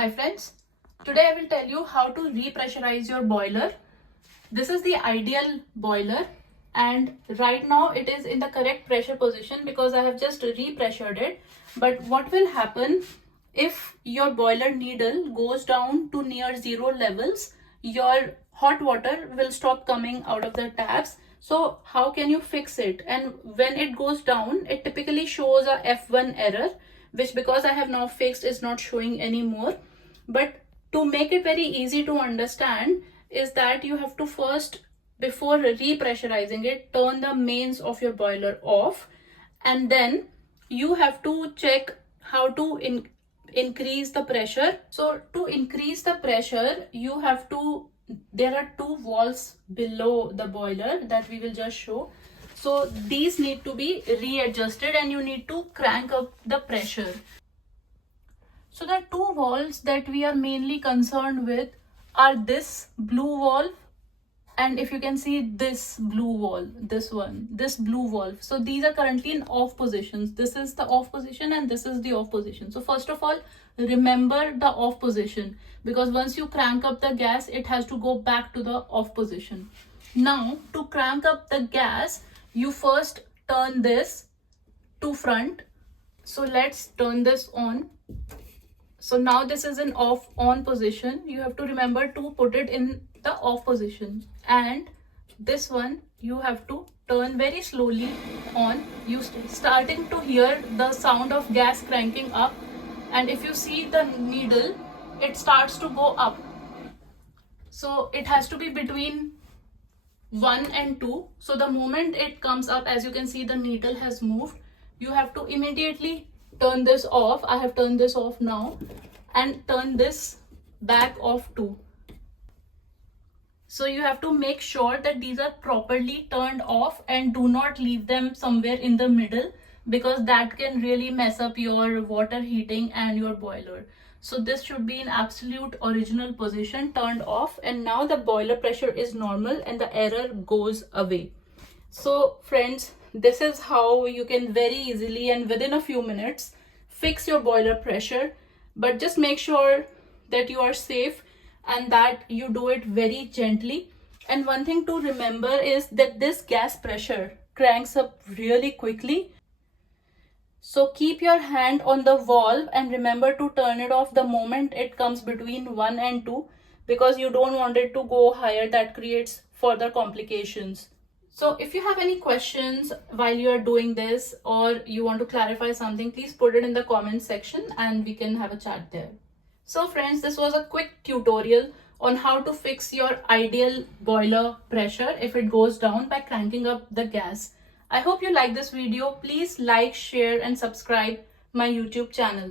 Hi friends, today I will tell you how to repressurize your boiler. This is the ideal boiler and right now it is in the correct pressure position because I have just repressured it. But what will happen if your boiler needle goes down to near zero levels? Your hot water will stop coming out of the taps. So how can you fix it? And when it goes down, it typically shows a F1 error, which because I have now fixed is not showing anymore. But to make it very easy to understand is that you have to first, before repressurizing it, turn the mains of your boiler off, and then you have to check how to increase the pressure. So to increase the pressure, you have to, there are two valves below the boiler that we will just show. So these need to be readjusted and you need to crank up the pressure. So the two valves that we are mainly concerned with are this blue valve, and if you can see this blue valve, this blue valve. So these are currently in off positions. This is the off position and this is the off position. So first of all, remember the off position, because once you crank up the gas, it has to go back to the off position. Now to crank up the gas, you first turn this to front. So let's turn this on. So now this is in on position. You have to remember to put it in the off position, and this one you have to turn very slowly on. You starting to hear the sound of gas cranking up, and if you see the needle, it starts to go up. So it has to be between 1 and 2. So the moment it comes up, as you can see, the needle has moved. You have to immediately turn this off. I have turned this off now, and turn this back off too. So you have to make sure that these are properly turned off and do not leave them somewhere in the middle, because that can really mess up your water heating and your boiler. So this should be in absolute original position, turned off, and now the boiler pressure is normal and the error goes away. So friends, this is how you can very easily and within a few minutes fix your boiler pressure. But just make sure that you are safe and that you do it very gently. And one thing to remember is that this gas pressure cranks up really quickly. So keep your hand on the valve and remember to turn it off the moment it comes between 1 and 2, because you don't want it to go higher. That creates further complications. So if you have any questions while you are doing this, or you want to clarify something, please put it in the comment section and we can have a chat there. So friends, this was a quick tutorial on how to fix your ideal boiler pressure if it goes down by cranking up the gas. I hope you like this video. Please like, share and subscribe my YouTube channel.